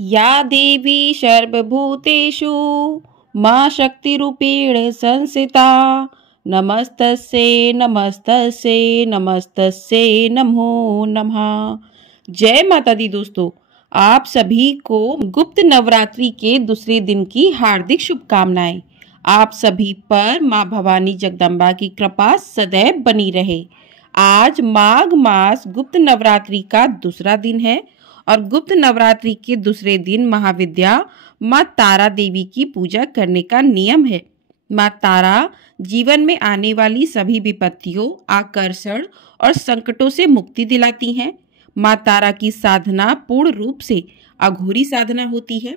या देवी सर्वभूतेषु मां शक्तिरूपेण संस्थिता नमस्तस्यै नमस्तस्यै नमस्तस्यै नमो नमः। जय माता दी। दोस्तों, आप सभी को गुप्त नवरात्रि के दूसरे दिन की हार्दिक शुभकामनाएं। आप सभी पर मां भवानी जगदम्बा की कृपा सदैव बनी रहे। आज माघ मास गुप्त नवरात्रि का दूसरा दिन है और गुप्त नवरात्रि के दूसरे दिन महाविद्या मां तारा देवी की पूजा करने का नियम है। मां तारा जीवन में आने वाली सभी विपत्तियों, आकर्षण और संकटों से मुक्ति दिलाती हैं। मां तारा की साधना पूर्ण रूप से अघोरी साधना होती है।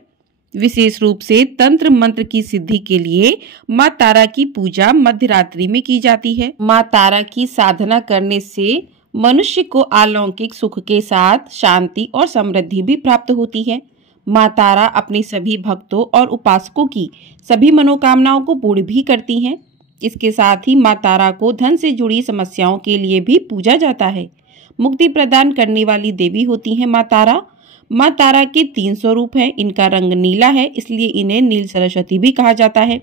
विशेष रूप से तंत्र मंत्र की सिद्धि के लिए मां तारा की पूजा मध्यरात्रि में की जाती है। मां तारा की साधना करने से मनुष्य को अलौकिक सुख के साथ शांति और समृद्धि भी प्राप्त होती है। मां तारा अपने सभी भक्तों और उपासकों की सभी मनोकामनाओं को पूर्ण भी करती हैं। इसके साथ ही मां तारा को धन से जुड़ी समस्याओं के लिए भी पूजा जाता है। मुक्ति प्रदान करने वाली देवी होती है मां तारा। मां तारा के 3 स्वरूप हैं। इनका रंग नीला है, इसलिए इन्हें नील सरस्वती भी कहा जाता है।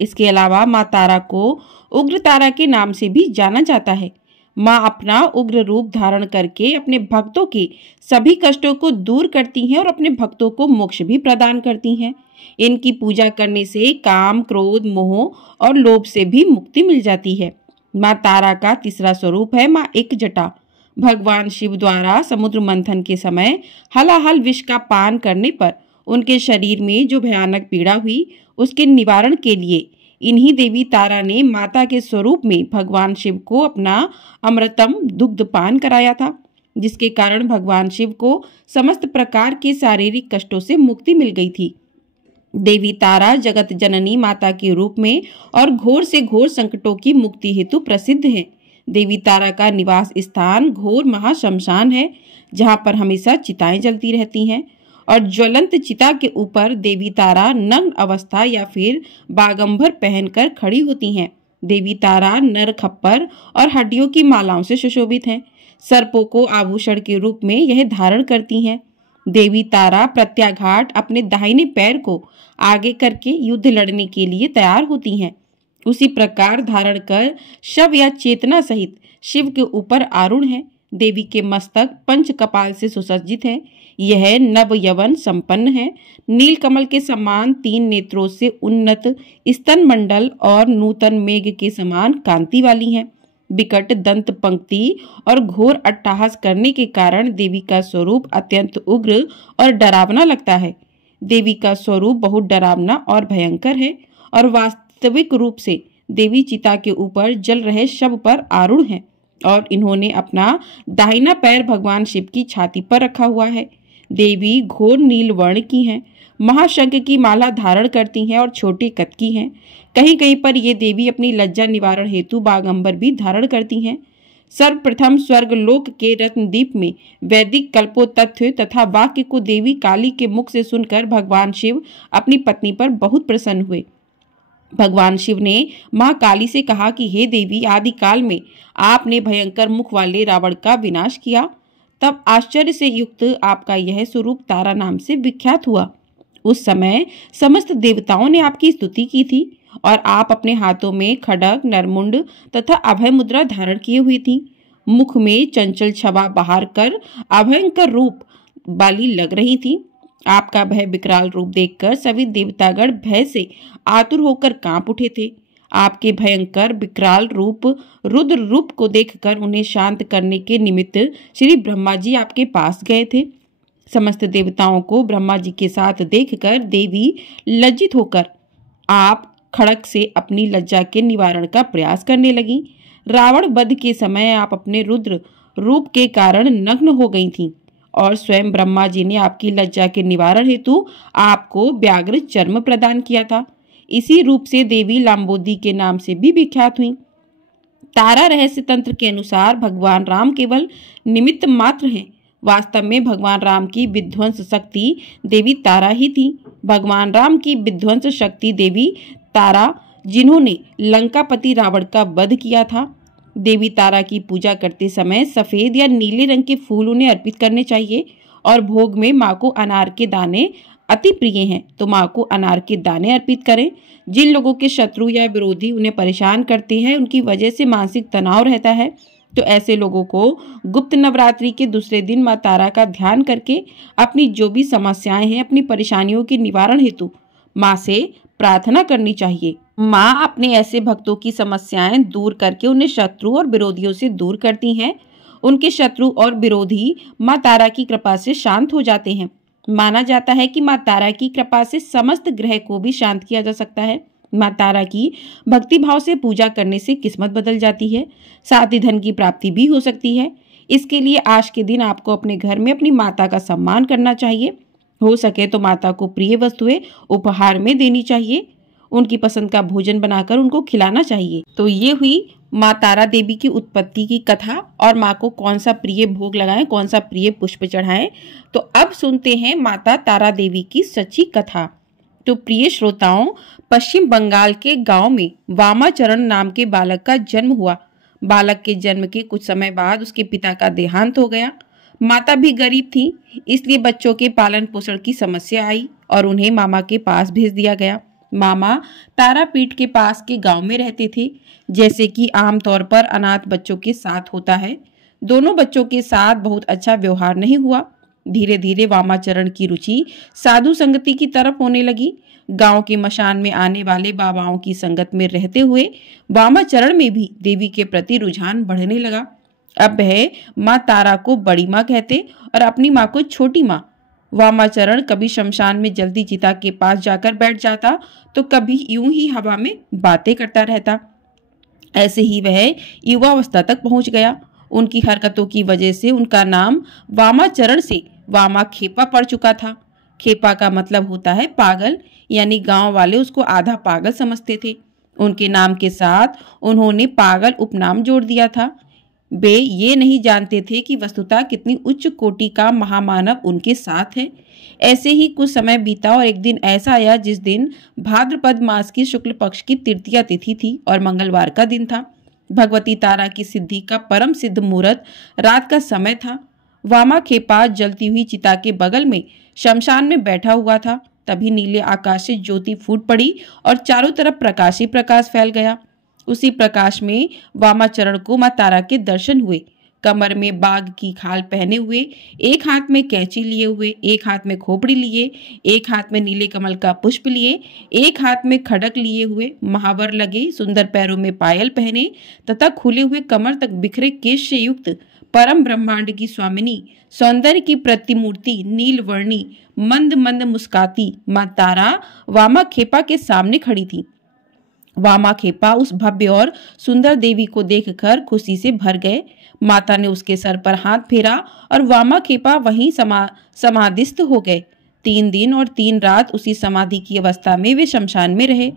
इसके अलावा मां तारा को उग्र तारा के नाम से भी जाना जाता है। मां अपना उग्र रूप धारण करके अपने भक्तों के सभी कष्टों को दूर करती हैं और अपने भक्तों को मोक्ष भी प्रदान करती हैं। इनकी पूजा करने से काम, क्रोध, मोह और लोभ से भी मुक्ति मिल जाती है। मां तारा का तीसरा स्वरूप है मां एकजटा। भगवान शिव द्वारा समुद्र मंथन के समय हलाहल विष का पान करने पर उनके शरीर में जो भयानक पीड़ा हुई, उसके निवारण के लिए इन्हीं देवी तारा ने माता के स्वरूप में भगवान शिव को अपना अमृतम दुग्ध पान कराया था, जिसके कारण भगवान शिव को समस्त प्रकार के शारीरिक कष्टों से मुक्ति मिल गई थी। देवी तारा जगत जननी माता के रूप में और घोर से घोर संकटों की मुक्ति हेतु प्रसिद्ध है। देवी तारा का निवास स्थान घोर महाशमशान है, जहाँ पर हमेशा चिताएं जलती रहती हैं और ज्वलंत चिता के ऊपर देवी तारा नग्न अवस्था या फिर बागंबर पहनकर खड़ी होती हैं। देवी तारा नर खप्पर और हड्डियों की मालाओं से सुशोभित हैं। सर्पों को आभूषण के रूप में यह धारण करती हैं। देवी तारा प्रत्याघात अपने दाहिने पैर को आगे करके युद्ध लड़ने के लिए तैयार होती हैं। उसी प्रकार धारण कर शव या चेतना सहित शिव के ऊपर आरूढ़ है। देवी के मस्तक पंच कपाल से सुसज्जित है। यह नव यवन संपन्न है। नील कमल के समान 3 नेत्रों से उन्नत स्तन मंडल और नूतन मेघ के समान कांति वाली है। विकट दंत पंक्ति और घोर अट्टहास करने के कारण देवी का स्वरूप अत्यंत उग्र और डरावना लगता है। देवी का स्वरूप बहुत डरावना और भयंकर है और वास्तविक रूप से देवी चिता के ऊपर जल रहे शव पर आरूढ़ हैं और इन्होंने अपना दाहिना पैर भगवान शिव की छाती पर रखा हुआ है। देवी घोर नील वर्ण की हैं, महाशंख की माला धारण करती हैं और छोटे कद की हैं। कहीं कहीं पर ये देवी अपनी लज्जा निवारण हेतु बागंबर भी धारण करती हैं। सर्वप्रथम स्वर्गलोक के रत्नदीप में वैदिक कल्पों तथ्य तथा वाक्य को देवी काली के मुख से सुनकर भगवान शिव अपनी पत्नी पर बहुत प्रसन्न हुए। भगवान शिव ने मां काली से कहा कि हे देवी, आदिकाल में आपने भयंकर मुख वाले रावण का विनाश किया। तब आश्चर्य से युक्त आपका यह स्वरूप तारा नाम से विख्यात हुआ। उस समय समस्त देवताओं ने आपकी स्तुति की थी और आप अपने हाथों में खड्ग, नरमुंड तथा अभय मुद्रा धारण किए हुई थी। मुख में चंचल छवा बाहर कर अभयंकर रूप वाली लग रही थी। आपका भय विकराल रूप देखकर सभी देवतागण भय से आतुर होकर कांप उठे थे। आपके भयंकर विकराल रूप रुद्र रूप को देखकर उन्हें शांत करने के निमित्त श्री ब्रह्मा जी आपके पास गए थे। समस्त देवताओं को ब्रह्मा जी के साथ देखकर देवी लज्जित होकर आप खड़ग से अपनी लज्जा के निवारण का प्रयास करने लगी। रावण वध के समय आप अपने रुद्र रूप के कारण नग्न हो गई थीं और स्वयं ब्रह्मा जी ने आपकी लज्जा के निवारण हेतु आपको व्याघ्र चर्म प्रदान किया था। इसी रूप से देवी लांबोदी के नाम से भी विख्यात हुई। तारा रहस्य तंत्र के अनुसार भगवान राम केवल निमित्त मात्र हैं। वास्तव में भगवान राम की विध्वंस शक्ति देवी तारा ही थी। भगवान राम की विध्वंस शक्ति देवी तारा, जिन्होंने लंकापति रावण का वध किया था। देवी तारा की पूजा करते समय सफेद या नीले रंग के फूल उन्हें अर्पित करने चाहिए और भोग में माँ को अनार के दाने अति प्रिय हैं, तो माँ को अनार के दाने अर्पित करें। जिन लोगों के शत्रु या विरोधी उन्हें परेशान करते हैं, उनकी वजह से मानसिक तनाव रहता है, तो ऐसे लोगों को गुप्त नवरात्रि के दूसरे दिन माँ तारा का ध्यान करके अपनी जो भी समस्याएं हैं, अपनी परेशानियों के निवारण हेतु माँ से प्रार्थना करनी चाहिए। माँ अपने ऐसे भक्तों की समस्याएं दूर करके उन्हें शत्रु और विरोधियों से दूर करती हैं। उनके शत्रु और विरोधी माँ तारा की कृपा से शांत हो जाते हैं। माना जाता है कि माँ तारा की कृपा से समस्त ग्रह को भी शांत किया जा सकता है। माँ तारा की भक्ति भाव से पूजा करने से किस्मत बदल जाती है, साथ ही धन की प्राप्ति भी हो सकती है। इसके लिए आज के दिन आपको अपने घर में अपनी माता का सम्मान करना चाहिए। हो सके तो माता को प्रिय वस्तुएं उपहार में देनी चाहिए। उनकी पसंद का भोजन बनाकर उनको खिलाना चाहिए। तो ये हुई माँ तारा देवी की उत्पत्ति की कथा और माँ को कौन सा प्रिय भोग लगाएं, कौन सा प्रिय पुष्प चढ़ाएं। तो अब सुनते हैं माता तारा देवी की सच्ची कथा। तो प्रिय श्रोताओं, पश्चिम बंगाल के गांव में वामाचरण नाम के बालक का जन्म हुआ। बालक के जन्म के कुछ समय बाद उसके पिता का देहांत हो गया। माता भी गरीब थी, इसलिए बच्चों के पालन पोषण की समस्या आई और उन्हें मामा के पास भेज दिया गया। मामा तारापीठ के पास के गांव में रहते थे, जैसे कि आमतौर पर अनाथ बच्चों के साथ होता है। दोनों बच्चों के साथ बहुत अच्छा व्यवहार नहीं हुआ। धीरे धीरे वामाचरण की रुचि साधु संगति की तरफ होने लगी। गांव के मशान में आने वाले बाबाओं की संगत में रहते हुए वामाचरण में भी देवी के प्रति रुझान बढ़ने लगा। अब वह माँ तारा को बड़ी माँ कहते और अपनी माँ को छोटी माँ। वामाचरण कभी शमशान में जल्दी चिता के पास जाकर बैठ जाता, तो कभी यूं ही हवा में बातें करता रहता। ऐसे ही वह युवावस्था तक पहुंच गया। उनकी हरकतों की वजह से उनका नाम वामाचरण से वामा खेपा पड़ चुका था। खेपा का मतलब होता है पागल, यानी गांव वाले उसको आधा पागल समझते थे। उनके नाम के साथ उन्होंने पागल उपनाम जोड़ दिया था। वे ये नहीं जानते थे कि वस्तुतः कितनी उच्च कोटि का महामानव उनके साथ है। ऐसे ही कुछ समय बीता और एक दिन ऐसा आया जिस दिन भाद्रपद मास की शुक्ल पक्ष की तृतीया तिथि थी और मंगलवार का दिन था। भगवती तारा की सिद्धि का परम सिद्ध मुहूर्त रात का समय था। वामा खेपा जलती हुई चिता के बगल में शमशान में बैठा हुआ था। तभी नीले आकाश से ज्योति फूट पड़ी और चारों तरफ प्रकाश ही प्रकाश फैल गया। उसी प्रकाश में वामाचरण को माँ तारा के दर्शन हुए। कमर में बाघ की खाल पहने हुए, एक हाथ में कैंची लिए हुए, एक हाथ में खोपड़ी लिए, एक हाथ में नीले कमल का पुष्प लिए, एक हाथ में खड़क लिए हुए, महावर लगे, सुंदर पैरों में पायल पहने तथा खुले हुए कमर तक बिखरे केश से युक्त परम ब्रह्मांड की स्वामिनी, सौंदर्य की प्रतिमूर्ति, नीलवर्णी, मंद मंद मुस्काती माँ तारा वामा खेपा के सामने खड़ी थी। वामा खेपा उस भव्य और सुंदर देवी को देखकर खुशी से भर गए। माता ने उसके सर पर हाथ फेरा और वामा खेपा वहीं समाधिस्थ हो गए। 3 दिन और 3 रात उसी समाधि की अवस्था में वे शमशान में रहे।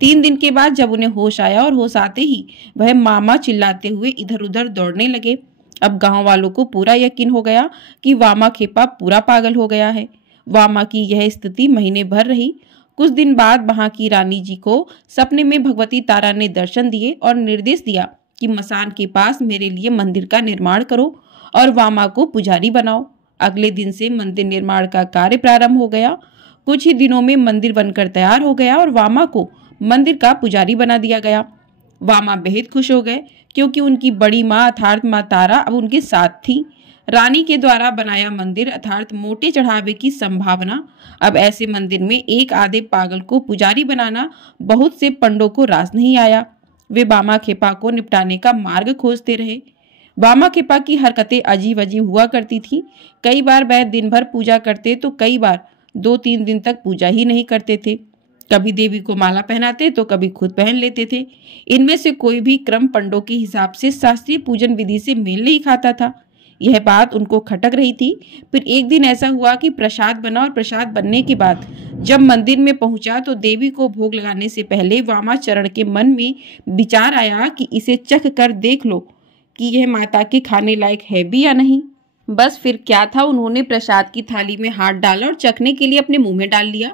3 दिन के बाद जब उन्हें होश आया और होश आते ही वह मामा चिल्लाते हुए इधर उधर दौड़ने लगे। अब गांव वालों को पूरा यकीन हो गया कि वामा खेपा पूरा पागल हो गया है। वामा की यह स्थिति महीने भर रही। कुछ दिन बाद वहां की रानी जी को सपने में भगवती तारा ने दर्शन दिए और निर्देश दिया कि मसान के पास मेरे लिए मंदिर का निर्माण करो और वामा को पुजारी बनाओ। अगले दिन से मंदिर निर्माण का कार्य प्रारंभ हो गया। कुछ ही दिनों में मंदिर बनकर तैयार हो गया और वामा को मंदिर का पुजारी बना दिया गया। वामा बेहद खुश हो गए क्योंकि उनकी बड़ी माँ अर्थात माँ तारा अब उनके साथ थी। रानी के द्वारा बनाया मंदिर अर्थात मोटे चढ़ावे की संभावना। अब ऐसे मंदिर में एक आधे पागल को पुजारी बनाना बहुत से पंडों को रास नहीं आया। वे वामा खेपा को निपटाने का मार्ग खोजते रहे। वामा खेपा की हरकतें अजीब अजीब हुआ करती थी। कई बार वह दिन भर पूजा करते तो कई बार 2-3 दिन तक पूजा ही नहीं करते थे। कभी देवी को माला पहनाते तो कभी खुद पहन लेते थे। इनमें से कोई भी क्रम पंडों के हिसाब से शास्त्रीय पूजन विधि से मेल नहीं खाता था। यह बात उनको खटक रही थी। फिर एक दिन ऐसा हुआ कि प्रसाद बना और प्रसाद बनने के बाद जब मंदिर में पहुंचा तो देवी को भोग लगाने से पहले वामाचरण के मन में विचार आया कि इसे चख कर देख लो कि यह माता के खाने लायक है भी या नहीं। बस फिर क्या था, उन्होंने प्रसाद की थाली में हाथ डाला और चखने के लिए अपने मुंह में डाल लिया।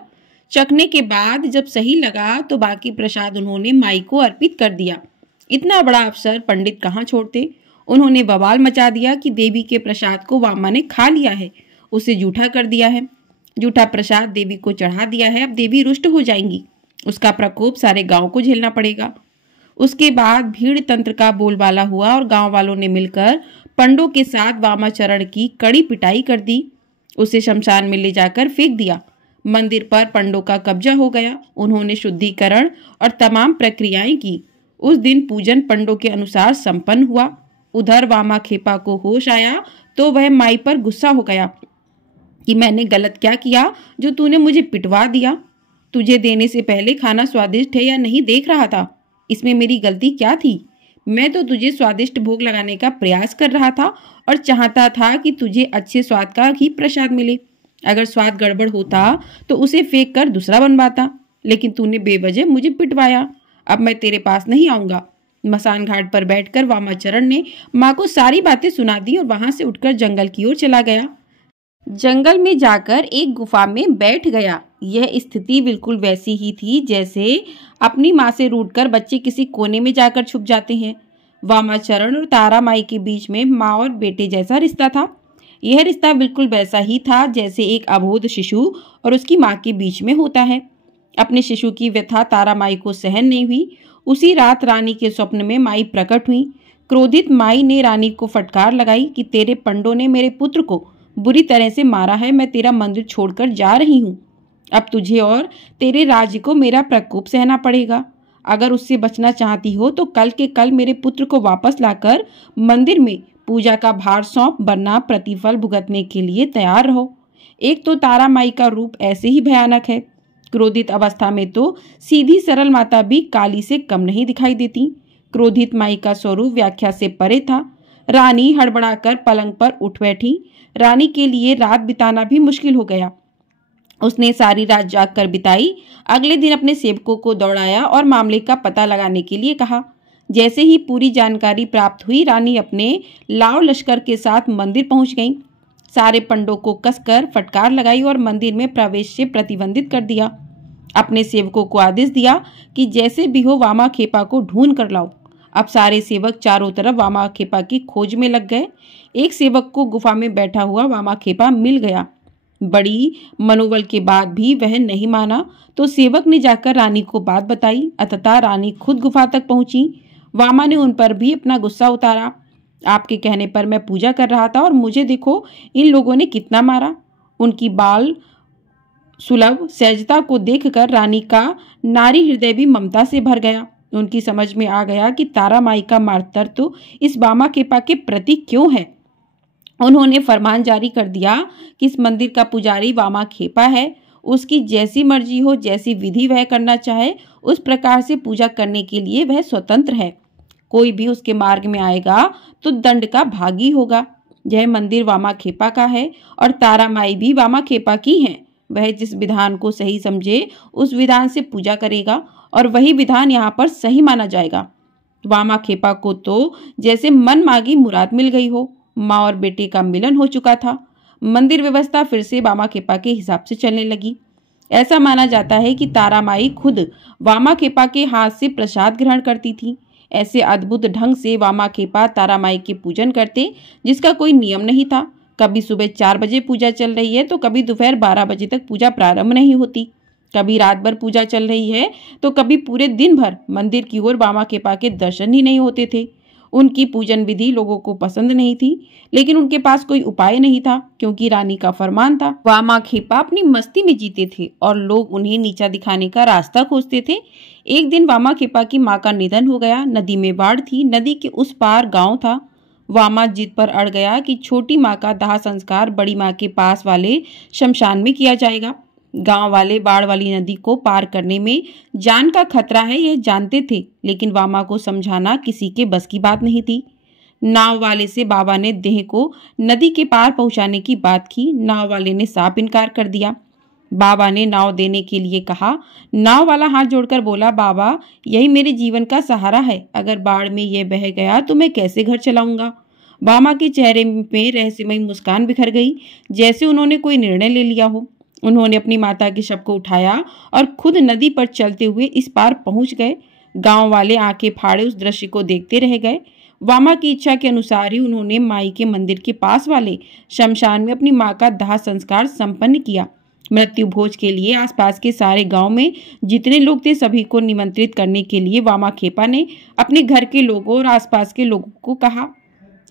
चखने के बाद जब सही लगा तो बाकी प्रसाद उन्होंने माई को अर्पित कर दिया। इतना बड़ा अवसर पंडित कहाँ छोड़ते। उन्होंने बवाल मचा दिया कि देवी के प्रसाद को वामा ने खा लिया है। उसे जूठा कर दिया है। जूठा प्रसाद देवी को चढ़ा दिया है। अब देवी रुष्ट हो जाएंगी। उसका प्रकोप सारे गांव को झेलना पड़ेगा। उसके बाद भीड़ तंत्र का बोलबाला हुआ और गांव वालों ने मिलकर पंडों के साथ वामाचरण की कड़ी पिटाई कर दी। उसे शमशान में ले जाकर फेंक दिया। मंदिर पर पंडों का कब्जा हो गया। उन्होंने शुद्धिकरण और तमाम प्रक्रियाएं की। उस दिन पूजन पंडों के अनुसार संपन्न हुआ। उधर वामाखेपा को होश आया तो वह माई पर गुस्सा हो गया कि मैंने गलत क्या किया जो तूने मुझे पिटवा दिया। तुझे देने से पहले खाना स्वादिष्ट है या नहीं देख रहा था। इसमें मेरी गलती क्या थी? मैं तो तुझे स्वादिष्ट भोग लगाने का प्रयास कर रहा था और चाहता था कि तुझे अच्छे स्वाद का ही प्रसाद मिले। अगर स्वाद गड़बड़ होता तो उसे फेंक कर दूसरा बनवाता, लेकिन तूने बेवजह मुझे पिटवाया। अब मैं तेरे पास नहीं आऊंगा। मसान घाट पर बैठकर वामाचरण ने माँ को सारी बातें सुना दी और वहां से उठकर जंगल की ओर चला गया। जंगल में जाकर एक गुफा में बैठ गया। यह स्थिति बिल्कुल वैसी ही थी जैसे अपनी माँ से रूठकर बच्चे किसी कोने में जाकर छुप जाते हैं। वामाचरण और तारा माई के बीच में माँ और बेटे जैसा रिश्ता था। यह रिश्ता बिल्कुल वैसा ही था जैसे एक अबोध शिशु और उसकी माँ के बीच में होता है। अपने शिशु की व्यथा तारा माई को सहन नहीं हुई। उसी रात रानी के स्वप्न में माई प्रकट हुई। क्रोधित माई ने रानी को फटकार लगाई कि तेरे पंडों ने मेरे पुत्र को बुरी तरह से मारा है। मैं तेरा मंदिर छोड़कर जा रही हूँ। अब तुझे और तेरे राज्य को मेरा प्रकोप सहना पड़ेगा। अगर उससे बचना चाहती हो तो कल के कल मेरे पुत्र को वापस लाकर मंदिर में पूजा का भार सौंप, वरना प्रतिफल भुगतने के लिए तैयार रहो। एक तो तारा माई का रूप ऐसे ही भयानक है। क्रोधित अवस्था में तो सीधी सरल माता भी काली से कम नहीं दिखाई देती। क्रोधित माई का स्वरूप व्याख्या से परे था। रानी हड़बड़ाकर पलंग पर उठ बैठी। रानी के लिए रात बिताना भी मुश्किल हो गया। उसने सारी रात जागकर बिताई। अगले दिन अपने सेवकों को दौड़ाया और मामले का पता लगाने के लिए कहा। जैसे ही पूरी जानकारी प्राप्त हुई, रानी अपने लाव लश्कर के साथ मंदिर पहुंच गई। सारे पंडों को कसकर फटकार लगाई और मंदिर में प्रवेश से प्रतिबंधित कर दिया। अपने सेवकों को आदेश दिया कि जैसे भी हो वामाखेपा को ढूंढ कर लाओ। अब सारे सेवक चारों तरफ वामाखेपा की खोज में लग गए। एक सेवक को गुफा में बैठा हुआ वामाखेपा मिल गया। बड़ी मनोबल के बाद भी वह नहीं माना तो सेवक ने जाकर रानी को बात बताई। अतः रानी खुद गुफा तक पहुंची। वामा ने उन पर भी अपना गुस्सा उतारा। आपके कहने पर मैं पूजा कर रहा था और मुझे देखो इन लोगों ने कितना मारा। उनकी बाल सुलभ सहजता को देखकर रानी का नारी हृदय भी ममता से भर गया। उनकी समझ में आ गया कि तारा माई का मार्तर तो इस वामाखेपा के प्रति क्यों है। उन्होंने फरमान जारी कर दिया कि इस मंदिर का पुजारी वामाखेपा है। उसकी जैसी मर्जी हो, जैसी विधि वह करना चाहे, उस प्रकार से पूजा करने के लिए वह स्वतंत्र है। कोई भी उसके मार्ग में आएगा तो दंड का भागी होगा। यह मंदिर वामाखेपा का है और तारा माई भी वामाखेपा की है। वह जिस विधान को सही समझे उस विधान से पूजा करेगा और वही विधान यहाँ पर सही माना जाएगा। वामाखेपा को तो जैसे मन मांगी मुराद मिल गई हो। माँ और बेटे का मिलन हो चुका था। मंदिर व्यवस्था फिर से वामाखेपा के हिसाब से चलने लगी। ऐसा माना जाता है कि तारा माई खुद वामाखेपा के हाथ से प्रसाद ग्रहण करती थी। ऐसे अद्भुत ढंग से वामाखेपा तारा माई के पूजन करते जिसका कोई नियम नहीं था। कभी सुबह 4 बजे पूजा चल रही है तो कभी दोपहर 12 बजे तक पूजा प्रारंभ नहीं होती। कभी रात भर पूजा चल रही है तो कभी पूरे दिन भर मंदिर की ओर वामाखेपा के दर्शन ही नहीं होते थे। उनकी पूजन विधि लोगों को पसंद नहीं थी, लेकिन उनके पास कोई उपाय नहीं था क्योंकि रानी का फरमान था। वामाखेपा अपनी मस्ती में जीते थे और लोग उन्हें नीचा दिखाने का रास्ता खोजते थे। एक दिन वामाखेपा की माँ का निधन हो गया। नदी में बाढ़ थी। नदी के उस पार गांव था। वामा जिद पर अड़ गया कि छोटी माँ का दाह संस्कार बड़ी माँ के पास वाले शमशान में किया जाएगा। गांव वाले बाढ़ वाली नदी को पार करने में जान का खतरा है यह जानते थे, लेकिन वामा को समझाना किसी के बस की बात नहीं थी। नाव वाले से बाबा ने देह को नदी के पार पहुंचाने की बात की। नाव वाले ने साफ इनकार कर दिया। बाबा ने नाव देने के लिए कहा। नाव वाला हाथ जोड़कर बोला, बाबा यही मेरे जीवन का सहारा है। अगर बाढ़ में यह बह गया तो मैं कैसे घर चलाऊंगा। वामा के चेहरे में रहस्यमयी मुस्कान बिखर गई, जैसे उन्होंने कोई निर्णय ले लिया हो। उन्होंने अपनी माता के शव को उठाया और खुद नदी पर चलते हुए इस पार पहुंच गए। गांव वाले आंखें फाड़े उस दृश्य को देखते रह गए। वामा की इच्छा के अनुसार ही उन्होंने माई के मंदिर के पास वाले शमशान में अपनी मां का दाह संस्कार संपन्न किया। मृत्यु भोज के लिए आसपास के सारे गांव में जितने लोग थे सभी को निमंत्रित करने के लिए वामा खेपा ने अपने घर के लोगों और आसपास के लोगों को कहा।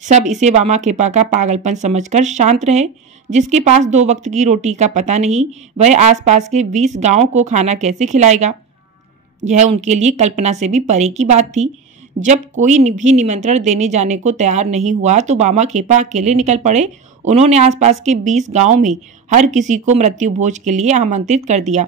सब इसे वामा खेपा का पागलपन समझकर शांत रहे। जिसके पास 2 वक्त की रोटी का पता नहीं, वह आसपास के 20 गांवों को खाना कैसे खिलाएगा। यह उनके लिए कल्पना से भी परे की बात थी। जब कोई भी निमंत्रण देने जाने को तैयार नहीं हुआ तो वामा खेपा अकेले निकल पड़े। उन्होंने आसपास के 20 गांव में हर किसी को मृत्यु भोज के लिए आमंत्रित कर दिया।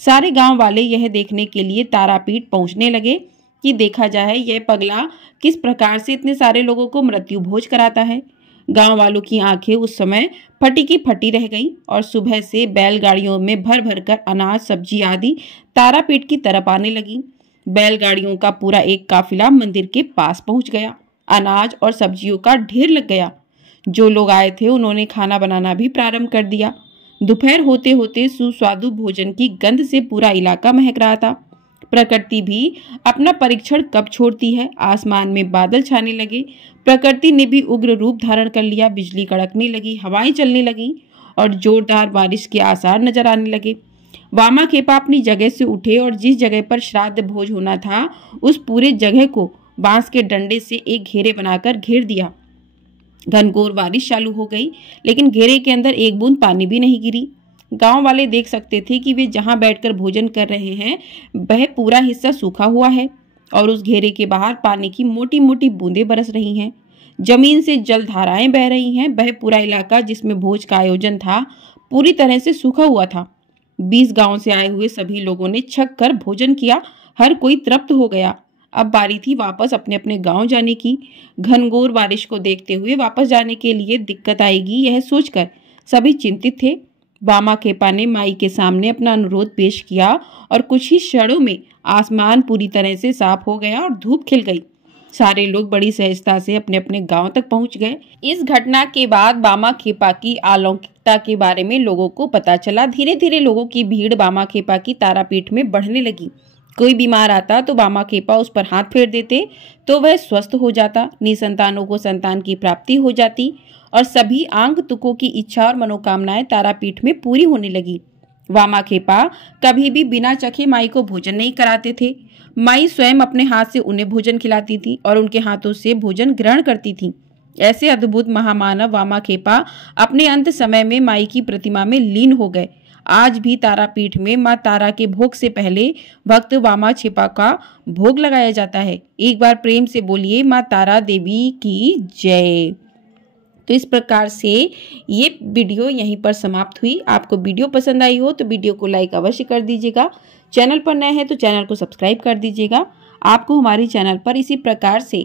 सारे गांव वाले यह देखने के लिए तारापीठ पहुंचने लगे कि देखा जाए यह पगला किस प्रकार से इतने सारे लोगों को मृत्यु भोज कराता है। गांव वालों की आंखें उस समय फटी की फटी रह गईं और सुबह से बैलगाड़ियों में भर भर कर अनाज, सब्जी आदि तारापीठ की तरफ आने लगी। बैलगाड़ियों का पूरा एक काफिला मंदिर के पास पहुंच गया। अनाज और सब्जियों का ढेर लग गया। जो लोग आए थे उन्होंने खाना बनाना भी प्रारंभ कर दिया। दोपहर होते होते सुस्वादु भोजन की गंध से पूरा इलाका महक रहा था। प्रकृति भी अपना परीक्षण कब छोड़ती है। आसमान में बादल छाने लगे। प्रकृति ने भी उग्र रूप धारण कर लिया। बिजली कड़कने लगी, हवाएं चलने लगी और जोरदार बारिश के आसार नजर आने लगे। वामा खेपा अपनी जगह से उठे और जिस जगह पर श्राद्ध भोज होना था उस पूरे जगह को बांस के डंडे से एक घेरे बनाकर घेर दिया। घनघोर बारिश चालू हो गई, लेकिन घेरे के अंदर एक बूंद पानी भी नहीं गिरी। गांव वाले देख सकते थे कि वे जहां बैठकर भोजन कर रहे हैं वह पूरा हिस्सा सूखा हुआ है और उस घेरे के बाहर पानी की मोटी मोटी बूंदें बरस रही हैं। जमीन से जल धाराएं बह रही हैं। वह पूरा इलाका जिसमें भोज का आयोजन था पूरी तरह से सूखा हुआ था। 20 गांव से आए हुए सभी लोगों ने छक कर भोजन किया। हर कोई तृप्त हो गया। अब बारी थी वापस अपने अपने गांव जाने की। घनघोर बारिश को देखते हुए वापस जाने के लिए दिक्कत आएगी यह सोचकर सभी चिंतित थे। वामा खेपा ने माई के सामने अपना अनुरोध पेश किया और कुछ ही क्षणों में आसमान पूरी तरह से साफ हो गया और धूप खिल गई। सारे लोग बड़ी सहजता से अपने अपने गांव तक पहुंच गए। इस घटना के बाद वामा खेपा की अलौकिकता के बारे में लोगों को पता चला। धीरे धीरे लोगों की भीड़ वामा खेपा की तारापीठ में बढ़ने लगी। कोई बीमार आता तो वामा खेपा उस पर हाथ फेर देते तो वह स्वस्थ हो जाता। निसंतानों को संतान की प्राप्ति हो जाती और सभी आगंतुकों की इच्छा और मनोकामनाएं तारापीठ में पूरी होने लगी। वामा खेपा कभी भी बिना चखे माई को भोजन नहीं कराते थे। माई स्वयं अपने हाथ से उन्हें भोजन खिलाती थी और उनके हाथों से भोजन ग्रहण करती थी। ऐसे अद्भुत महामानव वामा खेपा अपने अंत समय में माई की प्रतिमा में लीन हो गए। आज भी तारापीठ में मां तारा के भोग से पहले भक्त वामा खेपा का भोग लगाया जाता है। एक बार प्रेम से बोलिए मां तारा देवी की जय। तो इस प्रकार से ये वीडियो यहीं पर समाप्त हुई। आपको वीडियो पसंद आई हो तो वीडियो को लाइक अवश्य कर दीजिएगा। चैनल पर नए हैं तो चैनल को सब्सक्राइब कर दीजिएगा। आपको हमारे चैनल पर इसी प्रकार से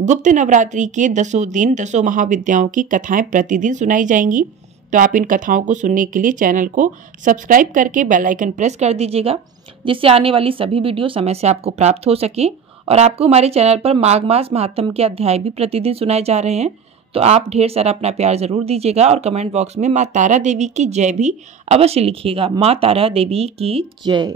गुप्त नवरात्रि के 10 दिन 10 महाविद्याओं की कथाएं प्रतिदिन सुनाई जाएंगी। तो आप इन कथाओं को सुनने के लिए चैनल को सब्सक्राइब करके बेल आइकन प्रेस कर दीजिएगा, जिससे आने वाली सभी वीडियो समय से आपको प्राप्त हो सके। और आपको हमारे चैनल पर माघ मास महात्म्य के अध्याय भी प्रतिदिन सुनाए जा रहे हैं। तो आप ढेर सारा अपना प्यार जरूर दीजिएगा और कमेंट बॉक्स में माँ तारा देवी की जय भी अवश्य लिखिएगा। माँ तारा देवी की जय।